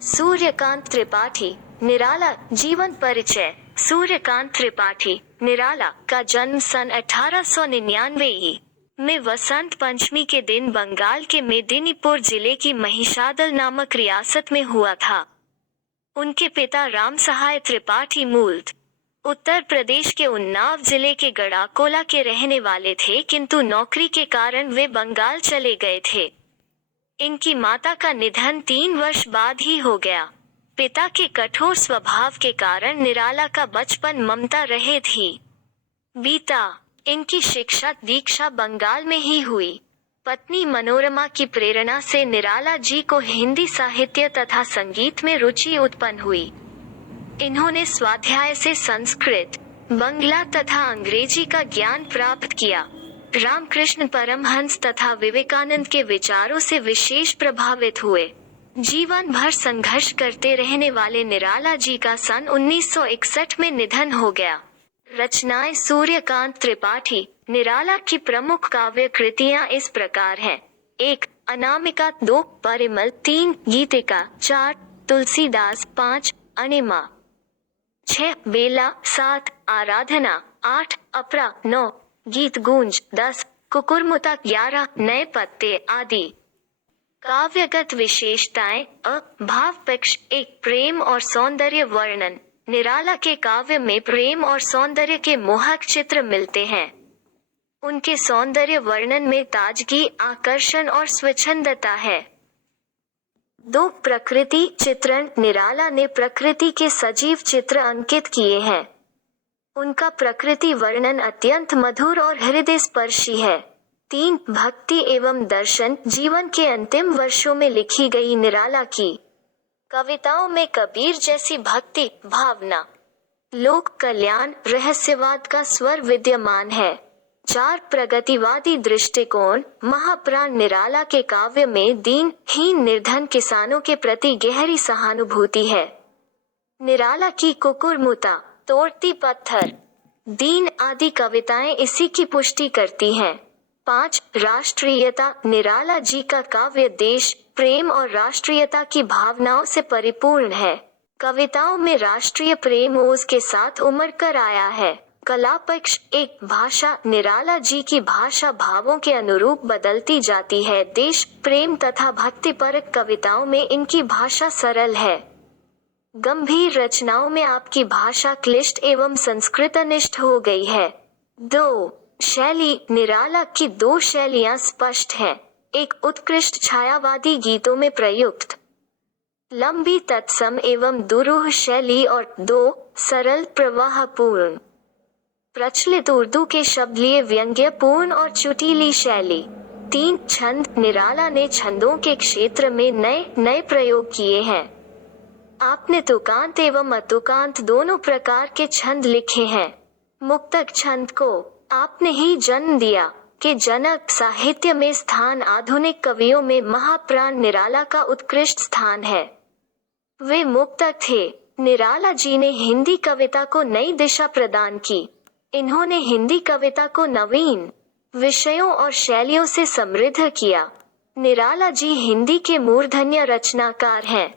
सूर्यकांत त्रिपाठी निराला जीवन परिचय। सूर्यकांत त्रिपाठी निराला का जन्म सन 1899 में वसंत पंचमी के दिन बंगाल के मेदिनीपुर जिले की महिषादल नामक रियासत में हुआ था। उनके पिता राम सहाय त्रिपाठी मूलतः उत्तर प्रदेश के उन्नाव जिले के गड़ाकोला के रहने वाले थे, किंतु नौकरी के कारण वे बंगाल चले गए थे। इनकी माता का निधन 3 वर्ष बाद ही हो गया। पिता के कठोर स्वभाव के कारण निराला का बचपन ममता रहित ही बीता। इनकी शिक्षा दीक्षा बंगाल में ही हुई। पत्नी मनोरमा की प्रेरणा से निराला जी को हिंदी साहित्य तथा संगीत में रुचि उत्पन्न हुई। इन्होंने स्वाध्याय से संस्कृत, बंगला तथा अंग्रेजी का ज्ञान प्राप्त किया। रामकृष्ण परमहंस तथा विवेकानंद के विचारों से विशेष प्रभावित हुए। जीवन भर संघर्ष करते रहने वाले निराला जी का सन 1961 में निधन हो गया। रचनाएं सूर्यकांत त्रिपाठी निराला की प्रमुख काव्य कृतियां इस प्रकार हैं। 1. अनामिका, 2. परिमल, 3. गीतिका, 4. तुलसीदास, 5. अनिमा, 6. बेला, 7. आराधना, 8. अपरा, 9. गीत गूंज, 10. कुकुरमुता, 11. नए पत्ते आदि। काव्यगत विशेषताएं। भाव पक्ष। 1. प्रेम और सौंदर्य वर्णन। निराला के काव्य में प्रेम और सौंदर्य के मोहक चित्र मिलते हैं। उनके सौंदर्य वर्णन में ताजगी, आकर्षण और स्वच्छंदता है। 2. प्रकृति चित्रण। निराला ने प्रकृति के सजीव चित्र अंकित किए हैं। उनका प्रकृति वर्णन अत्यंत मधुर और हृदय स्पर्शी है। 3. भक्ति एवं दर्शन। जीवन के अंतिम वर्षों में लिखी गई निराला की कविताओं में कबीर जैसी भक्ति भावना, लोक कल्याण, रहस्यवाद का स्वर विद्यमान है। 4. प्रगतिवादी दृष्टिकोण। महाप्राण निराला के काव्य में दीनहीन निर्धन किसानों के प्रति गहरी सहानुभूति है। निराला की कुकुरमुता, तोड़ती पत्थर, दीन आदि कविताएं इसी की पुष्टि करती हैं। 5. राष्ट्रीयता। निराला जी का काव्य देश प्रेम और राष्ट्रीयता की भावनाओं से परिपूर्ण है। कविताओं में राष्ट्रीय प्रेम ओज के साथ उमड़ कर आया है। कला पक्ष। 1. भाषा। निराला जी की भाषा भावों के अनुरूप बदलती जाती है। देश प्रेम तथा भक्तिपरक कविताओं में इनकी भाषा सरल है। गंभीर रचनाओं में आपकी भाषा क्लिष्ट एवं संस्कृतनिष्ठ हो गई है। 2. शैली। निराला की 2 शैलियां स्पष्ट हैं। 1. उत्कृष्ट छायावादी गीतों में प्रयुक्त लंबी तत्सम एवं दुरूह शैली और 2. सरल प्रवाहपूर्ण प्रचलित उर्दू के शब्द लिए व्यंग्यपूर्ण और चुटीली शैली। 3. छंद। निराला ने छंदों के क्षेत्र में नए प्रयोग किए हैं। आपने तुकांत एवं अतुकांत दोनों प्रकार के छंद लिखे हैं। मुक्तक छंद को आपने ही जन्म दिया कि जनक साहित्य में स्थान आधुनिक कवियों में महाप्राण निराला का उत्कृष्ट स्थान है। वे मुक्तक थे। निराला जी ने हिंदी कविता को नई दिशा प्रदान की। इन्होंने हिंदी कविता को नवीन विषयों और शैलियों से समृद्ध किया। निराला जी हिंदी के मूर्धन्य रचनाकार हैं।